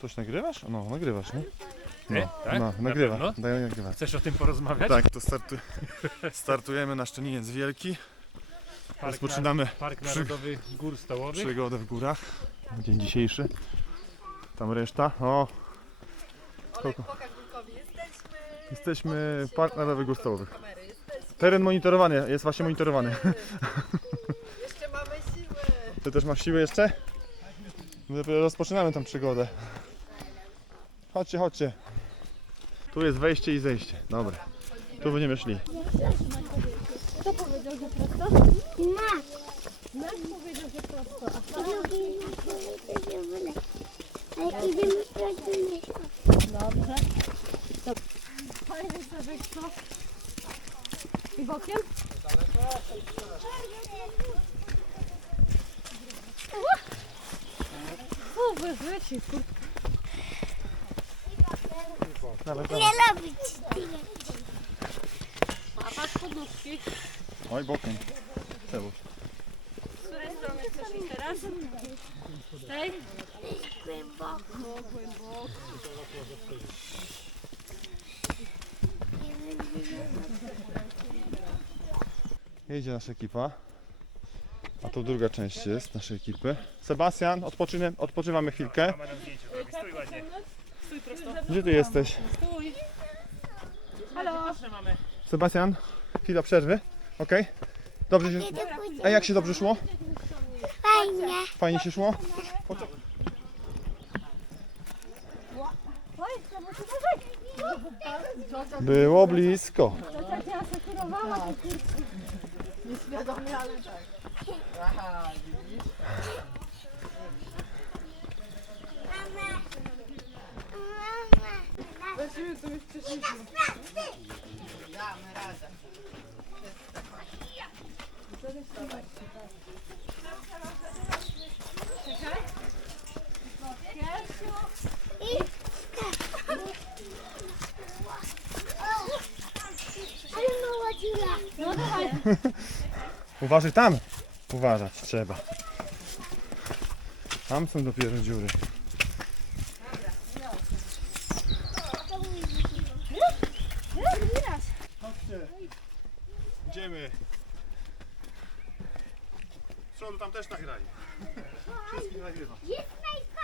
Coś nagrywasz? No, nagrywasz, nie? Ty? No, Tak? no Na nagrywa. pewno? Daj nagrywać. Chcesz o tym porozmawiać? Tak, to startu... startujemy na Szczeliniec Wielki. Park, Rozpoczynamy na, Park Narodowy Gór Stołowych. przygodę w górach. Dzień dzisiejszy. Tam reszta. O, Wilkowi. Jesteśmy. Park Narodowy Gór Stołowych. Teren monitorowany, jest właśnie monitorowany. Jeszcze mamy siłę. Ty też masz siłę jeszcze? Rozpoczynamy tą przygodę. Chodźcie, chodźcie. Tu jest wejście i zejście. Dobra. Tu będziemy szli. Kto powiedział, że prosto? Mak. Mak powiedział, że prosto. A kto? Ale idziemy prosto. Dobrze. To fajnie sobie co? I bokiem? O, wyżyci, kur... Nie lubić masz poduszki. Oj, bokiem. Przełóż. Z której strony chcesz iść teraz? Z tej? Głęboko. No, głęboko. Jedzie nasza ekipa. A tu druga część jest naszej ekipy. Sebastian, odpoczyny, odpoczywamy chwilkę. Gdzie ty jesteś? Halo. Sebastian, chwila przerwy. Ok? Dobrze się... A jak się dobrze szło? Fajnie. Fajnie się szło? Było blisko. Tak. Nieświadomie, ale tak. Aha, widzisz? Mama. Weźmy tu już przyszliśmy. Damy radę. Ale mała dziura. No dawaj. Uważaj tam. Uważać trzeba. Tam są dopiero dziury. Chodźcie. Idziemy. Z przodu tam też nagraj. Wszystkich nagrywa.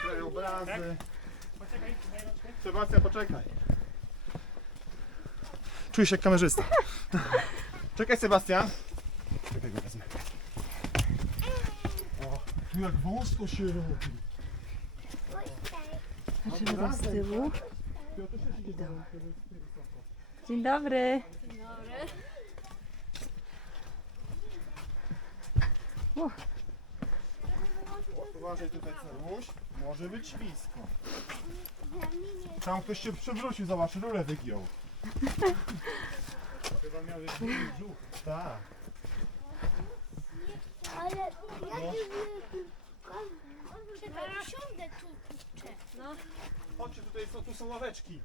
Krajobrazy. Sebastian, poczekaj. Czuję się jak kamerzysta. Czekaj, Sebastian. Czekaj, go wezmę. O, tu jak wąsko się robi. Zobaczymy z tyłu. Dzień dobry. Uważaj tutaj, Celuś. Może być ślisko. Tam ktoś się przewrócił, zobacz, rurę wygiął. Chyba miałeś brzuch. Tak. Ale jaki wielki Czekaj, usiądę tu. Chodźcie, tutaj są, tu są ławeczki.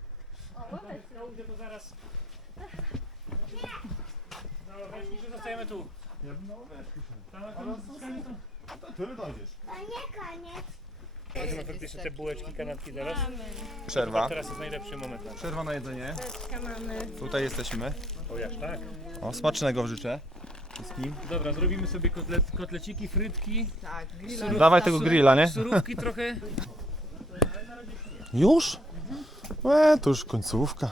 No idę to zaraz. No weź, że zostajemy tu. Ja bym na ławeczki szedł. Tam, Ale są tam, tam. To Tyle dojdziesz. To nie koniec. Weźmy faktycznie te bułeczki, kanapki teraz. Przerwa. Teraz jest najlepszy moment. na to. Przerwa na jedzenie. Tutaj jesteśmy. O jaż, tak? O, smacznego życzę. Wszystkim. Dobra, zrobimy sobie kotlet, kotleciki, frytki, Tak, grilla. Dawaj tego grilla, nie? surówki trochę. Już? E, to już końcówka.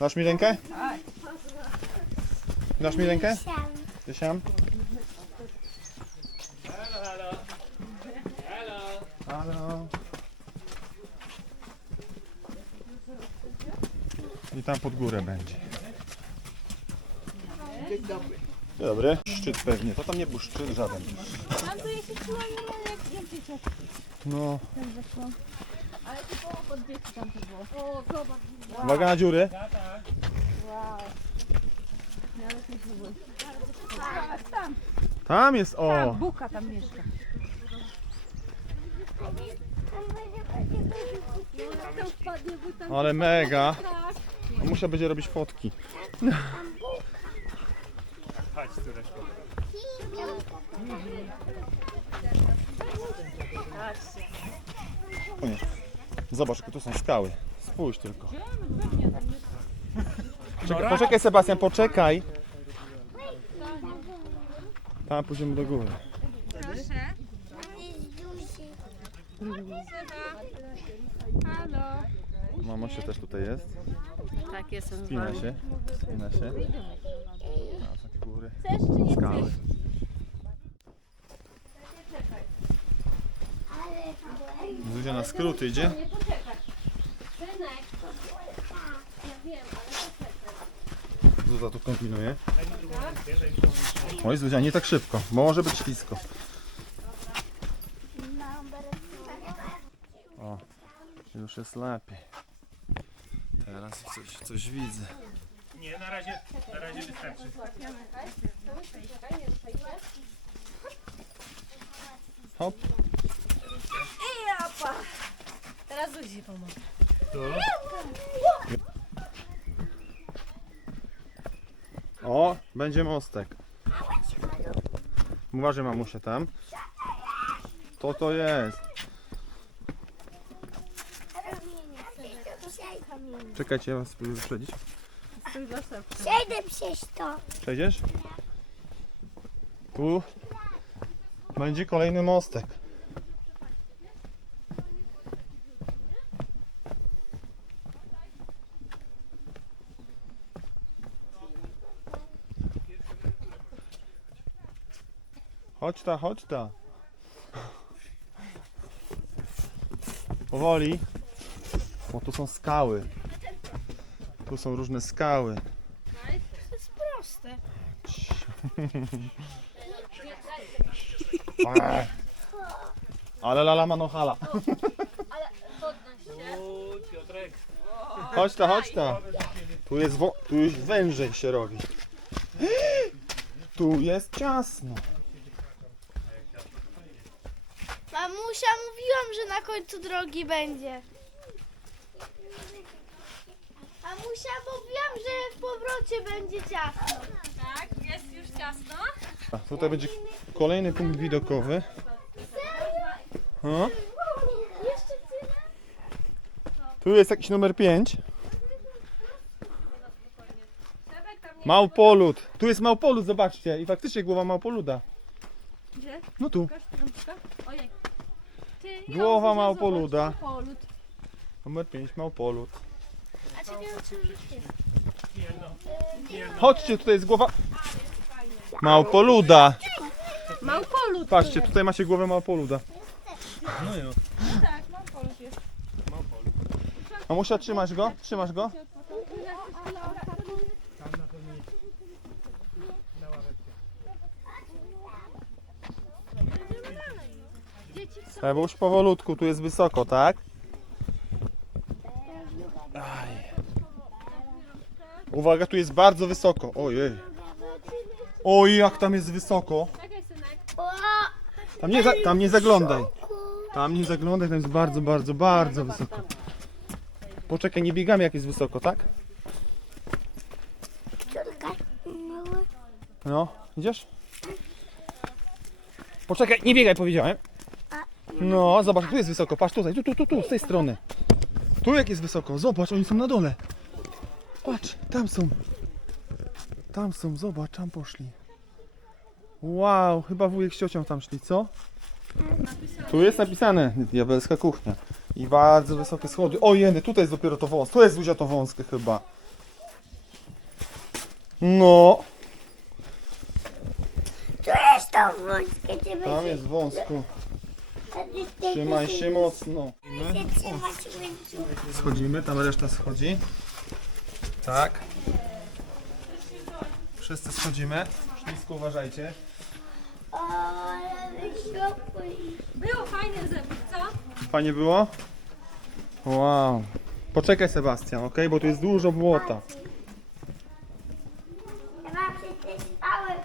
Dasz mi rękę? Dasz mi rękę? Jasiam? Halo, halo. Halo. Halo. I tam pod górę będzie. Dzień dobry. Dzień dobry. Szczyt pewnie. To tam nie był szczyt żaden. Tam to normalnie jak, dzieciak. No. Tam zeszłam. Ale typowo pod dzieci tam to było. O, zobacz. Uwaga na dziury. Wow. Nawet nie próbuj. Tak, tam. Tam jest, o. Tam, Buka tam mieszka. Jak tam wpadnie, bo tam... Ale mega. Tak. Muszę będzie robić fotki. Chodź, córeczko. O nie. Zobacz, jakie tu są skały. Spójrz tylko. Czekaj, poczekaj Sebastian, poczekaj. Tam pójdziemy do góry. Halo. Mama się też tutaj jest. Tak, jestem z Spina wami. się. Spina się. A, takie góry. Chcesz czy nie Skały. chcesz? Zuzia na skróty idzie. Nie poczekaj. Synek. Ja wiem. Zuza tu kombinuje. Oj Zuzia, nie tak szybko, bo może być ślisko. O, już jest lepiej. Teraz coś, coś widzę. Nie, na razie, na razie wystarczy. Hop. Teraz Zuzi pomogę. O, będzie mostek. Uważaj mamusia tam. To to jest. Czekajcie, ja was spróbuję wyprzedzić. Przejdę przez to. Przejdziesz? Tu będzie kolejny mostek. Chodź ta, chodź ta. Powoli. Bo tu są skały. Tu są różne skały. Proste. Eee. Ale lala manohala. Piotrek. Chodź ta, chodź ta. Tu jest wo- tu już wężej się robi. Tu jest ciasno. Mamusia, mówiłam, że na końcu drogi będzie. Mamusia, mówiłam, że w powrocie będzie ciasno. Tak, jest już ciasno. A, tutaj będzie kolejny punkt widokowy. O, Jeszcze tyle? tu jest jakiś numer 5. Małpolud. Tu jest małpolud, zobaczcie. I faktycznie głowa małpoluda. Gdzie? No tu. Pokaż. Ojej. Głowa małpoluda. Małpolud. Numer 5, małpolud. A czy wiem, czy Chodźcie, tutaj jest głowa małpoluda. Małpolud. Patrzcie, tutaj macie głowę małpoluda. No jo. Tak, małpolud jest. Mamusia, trzymasz go? Trzymasz go? Tam na pewno jest. Na ławeczce. Sebuś, powolutku, tu jest wysoko, tak? Aj. Uwaga, tu jest bardzo wysoko. Ojej. Oj, jak tam jest wysoko. Tam nie, za, tam nie zaglądaj. Tam nie zaglądaj, tam jest bardzo, bardzo, bardzo wysoko. Poczekaj, nie biegamy jak jest wysoko, tak? Mała. No, idziesz? Poczekaj, nie biegaj, powiedziałem. No, zobacz, tu jest wysoko. Patrz tutaj, tu, tu, tu, tu, z tej strony. Tu jak jest wysoko. Zobacz, oni są na dole. Patrz, tam są. Tam są, zobacz, tam poszli. Wow, chyba wujek z ciocią tam szli, co? Tu jest napisane, diabelska kuchnia. I bardzo wysokie schody. O jeny, tutaj jest dopiero to wąskie. Tu jest Zuzia to wąskie chyba. No, To jest to wąskie, tam jest wąsko. Trzymaj się mocno. Schodzimy, tam reszta schodzi. Tak. Wszyscy schodzimy. Ślisko uważajcie. Było fajnie zebrać, co? Fajnie było? Wow. Poczekaj Sebastian, ok? Bo tu jest dużo błota.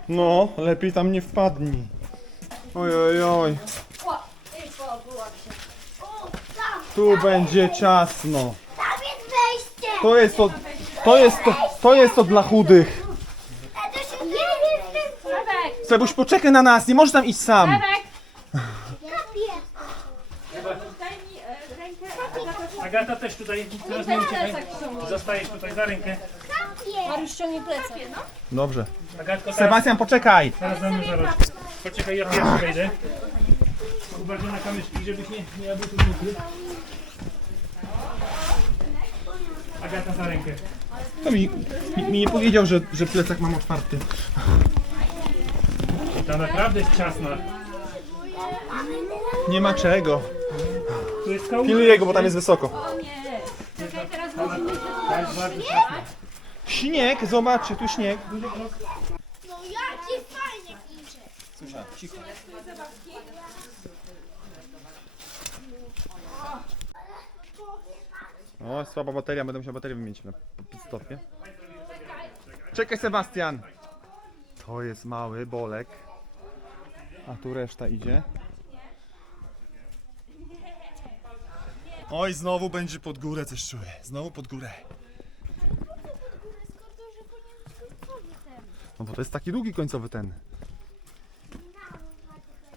No, lepiej tam nie wpadnij. Oj, oj, oj. O, tam, Tu będzie ciasno. tam jest wejście. To jest to, to jest to, to jest to dla chudych. A to się nie wiem, Sebek, Sebuś, poczekaj na nas, nie możesz tam iść sam. Sebek, kapie. daj mi e, rękę. Agata, Agata też tutaj, teraz nie uciekaj. Zostajesz tutaj za rękę. Mariusz ściągnie plecak. Dobrze. Agatko, teraz, Sebastian, poczekaj. teraz mną zaraz. Poczekaj, ja pierwszy wejdę. Uważaj na kamyczki, żebyś nie, nie był tu mokry. Agata za rękę. To mi, mi, mi nie powiedział, że, że plecak mam otwarty. Ta naprawdę jest ciasna. Nie ma czego. Tu jest kałuża. Pilnuję go, bo tam jest wysoko. O nie. Czekaj, teraz musimy się... Ta jest bardzo ciasna. Śnieg, zobaczcie, tu śnieg. No jaki fajnie idzie. Słyszałem, cicho. O, słaba bateria, będę musiał baterię wymienić na stopie. Czekaj, Sebastian! To jest mały bolek. A tu reszta idzie. Oj, znowu będzie pod górę, coś czuję. Znowu pod górę. No bo to jest taki długi końcowy ten.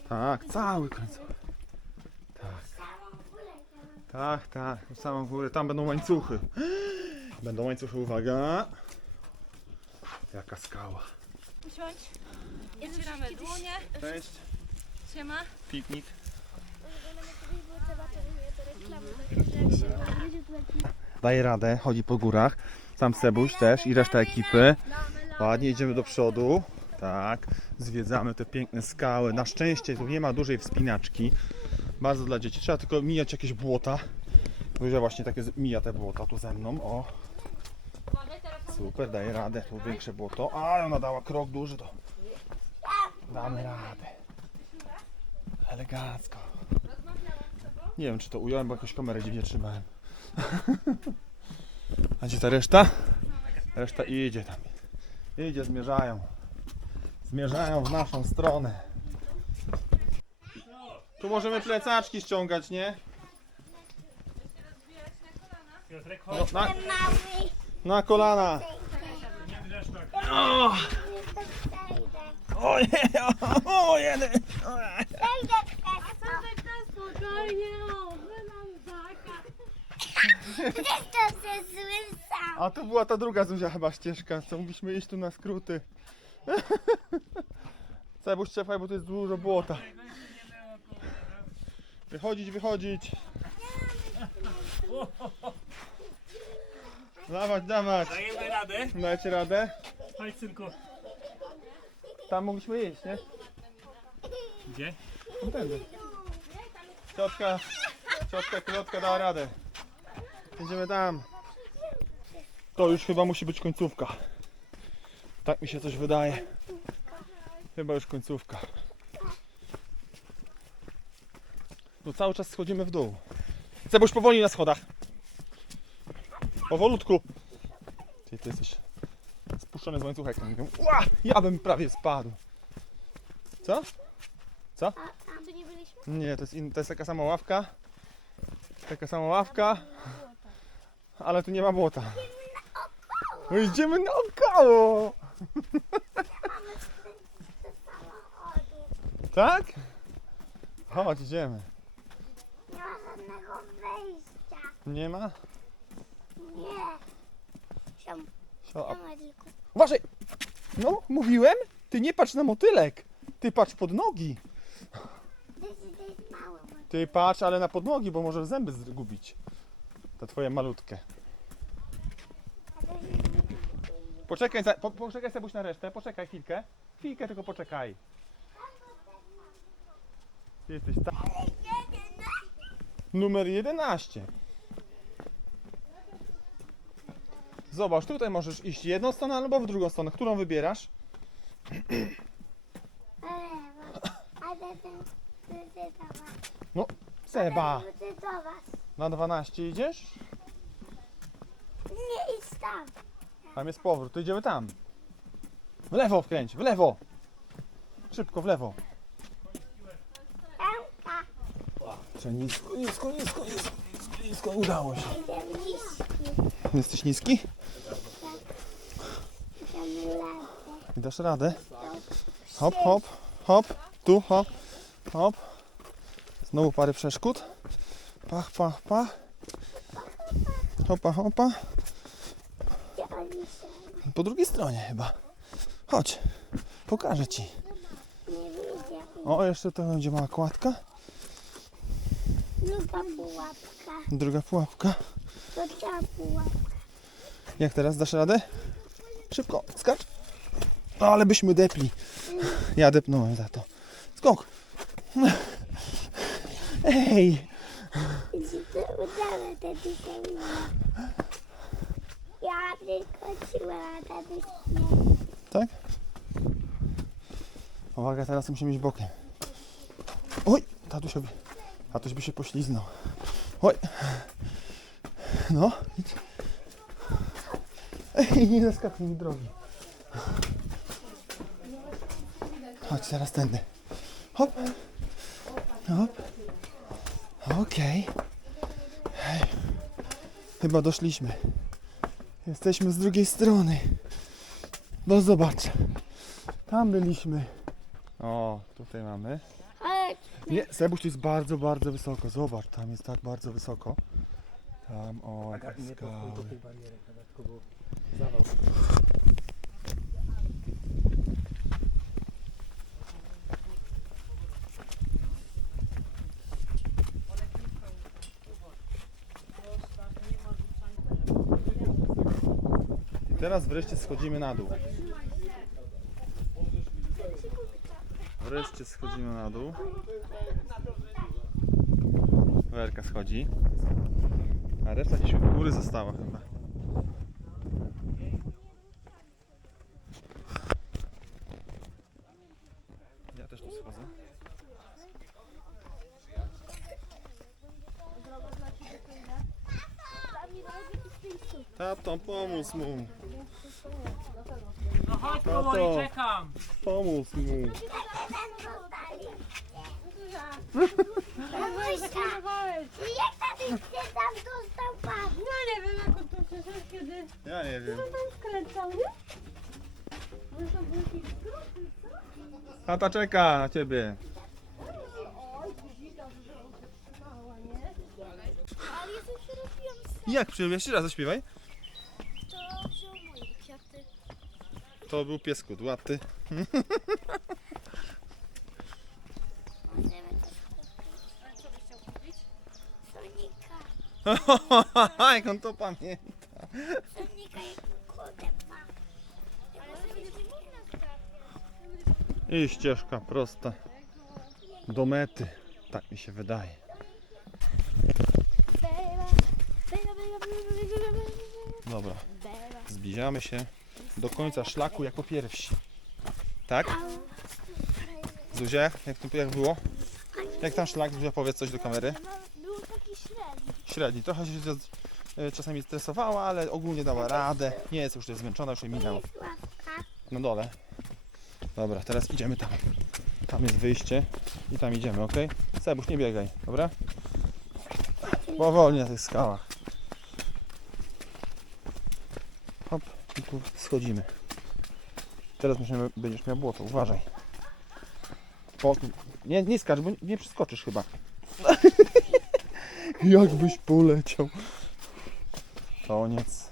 Tak, cały końcowy. Tak. Tak, w samą górę. Tam będą łańcuchy. Będą łańcuchy, uwaga. Jaka skała. Usiądź. Otwieramy dłonie. Cześć. Siema. Piknik. Daje radę, chodzi po górach. Sam Sebuś też i reszta ekipy. Ładnie idziemy do przodu. Tak, zwiedzamy te piękne skały. Na szczęście tu nie ma dużej wspinaczki. Bardzo dla dzieci. Trzeba tylko mijać jakieś błota. Zuzia właśnie takie z- mija te błota tu ze mną. O, super, daje radę. Tu większe błoto. Ale ona dała krok duży to. Damy radę. Elegancko. Nie wiem, czy to ująłem, bo jakoś kamerę dziwnie trzymałem. A gdzie ta reszta? Reszta idzie tam. Idzie, zmierzają. Zmierzają w naszą stronę. Tu możemy plecaczki ściągać, nie? Piotrek, No, na, Mały. na kolana. Nie dreszcz tak. O, o, nie, o, o, jeden. Wejdę w testo. Spokojnie, o, mam zaka. Testo ze złym sam. A to była ta druga Zuzia chyba ścieżka, co mogliśmy iść tu na skróty. Cebuś czekaj, bo tu jest dużo błota. Wychodzić, wychodzić. Dawać, dawać. Dajemy radę. Dajcie radę. Chodź synku. Tam mogliśmy iść, nie? Gdzie? Tamtędy. Ciotka, ciotka, pilotka dała radę. Idziemy tam. To już chyba musi być końcówka. Tak mi się coś wydaje. Chyba już końcówka. No cały czas schodzimy w dół. Cebuś powoli na schodach. Powolutku. Ty, ty jesteś spuszczony z to mówią. Ła! Ja bym prawie spadł. Co? Co? Tam tu nie byliśmy? Nie, to jest, in, to jest taka sama ławka. Taka sama ławka. Ale tu nie ma błota. No idziemy naokoło! Tak? Chodź, idziemy. Nie ma żadnego wejścia. Nie ma? Nie. Siom, Edliku. Uważaj! No, mówiłem? Ty nie patrz na motylek. Ty patrz pod nogi. To jest, to jest mały mój. Ty patrz, ale na podnogi, bo może zęby zgubić. To twoje malutkie. Poczekaj, za, po, poczekaj sobie na resztę, poczekaj chwilkę. Chwilkę tylko poczekaj. Ty jesteś ta... Numer 11. Zobacz, tutaj możesz iść jedną stronę albo w drugą stronę. Którą wybierasz? Ale ten zdecydować. Seba. Zdecydować. Na 12 idziesz? Nie idź tam. Tam jest powrót, to idziemy tam. W lewo wkręć, w lewo. Szybko, w lewo. Tamka. Czy nisko, nisko, nisko, nisko, nisko. Udało się. Idziemy. Jesteś niski? I dasz radę. Hop, hop, hop. Tu, hop, hop. Znowu parę przeszkód. Pach, pach, pach. Hopa, hopa. Po drugiej stronie chyba. Chodź, pokażę ci. O, jeszcze to będzie mała kładka. Druga pułapka. Druga pułapka. To. Jak teraz dasz radę? Szybko, skacz. No, ale byśmy depli. Ja depnąłem za to. Skok. Ej, udało, dzisiaj nie. Ja wyskoczyłam, a nie. tak? Uwaga, teraz musimy iść bokiem. Oj, tatusiowi. Tatuś by się pośliznął. Oj. No, idź. Ej, nie zaskakuj mi drogi. Chodź, teraz tędy. Hop. Hop. Okej. Hej. Chyba doszliśmy. Jesteśmy z drugiej strony. No zobacz. Tam byliśmy. O, tutaj mamy. Nie, Sebuś tu jest bardzo, bardzo wysoko. Zobacz, tam jest tak bardzo wysoko. Tam, o. I teraz wreszcie schodzimy na dół. Wreszcie schodzimy na dół. Werka schodzi. A reszta gdzieś u góry została chyba. Ja też tu schodzę. Tato, pomóż mu. No chodź, Tato. powoli, czekam. Pomóż mu. Mamuśka, jak tatuś się tam dostał pan? No nie wiem jak on to przeszedł, kiedy Ja nie wiem. tam skręcał, nie? Może to był jakiś skrót, co? Tata czeka na ciebie. Ale ja coś robiłam Jak przyjął? Jeszcze raz zaśpiewaj. to wziął moje kwiaty. To był pies kudłaty. Sonika. Jak on to pamięta. Sonika jak kotem ma. I ścieżka prosta do mety. Tak mi się wydaje. Dobra, zbliżamy się do końca szlaku jako pierwsi. Tak? Zuzia, jak, to, jak było? Jak tam szlak? Zuzia, powiedz coś do kamery. Był taki średni. Średni. Trochę się czasami stresowała, ale ogólnie dała radę. Nie jest już też zmęczona, już jej minęło. Na dole. Dobra, teraz idziemy tam. Tam jest wyjście i tam idziemy, ok? Sebuś, nie biegaj, dobra? Powolnie na tych skałach. Hop, i tu schodzimy. Teraz musimy, będziesz miał błoto, uważaj. Po, nie, nie skacz, bo nie przeskoczysz chyba. Jakbyś poleciał. Koniec.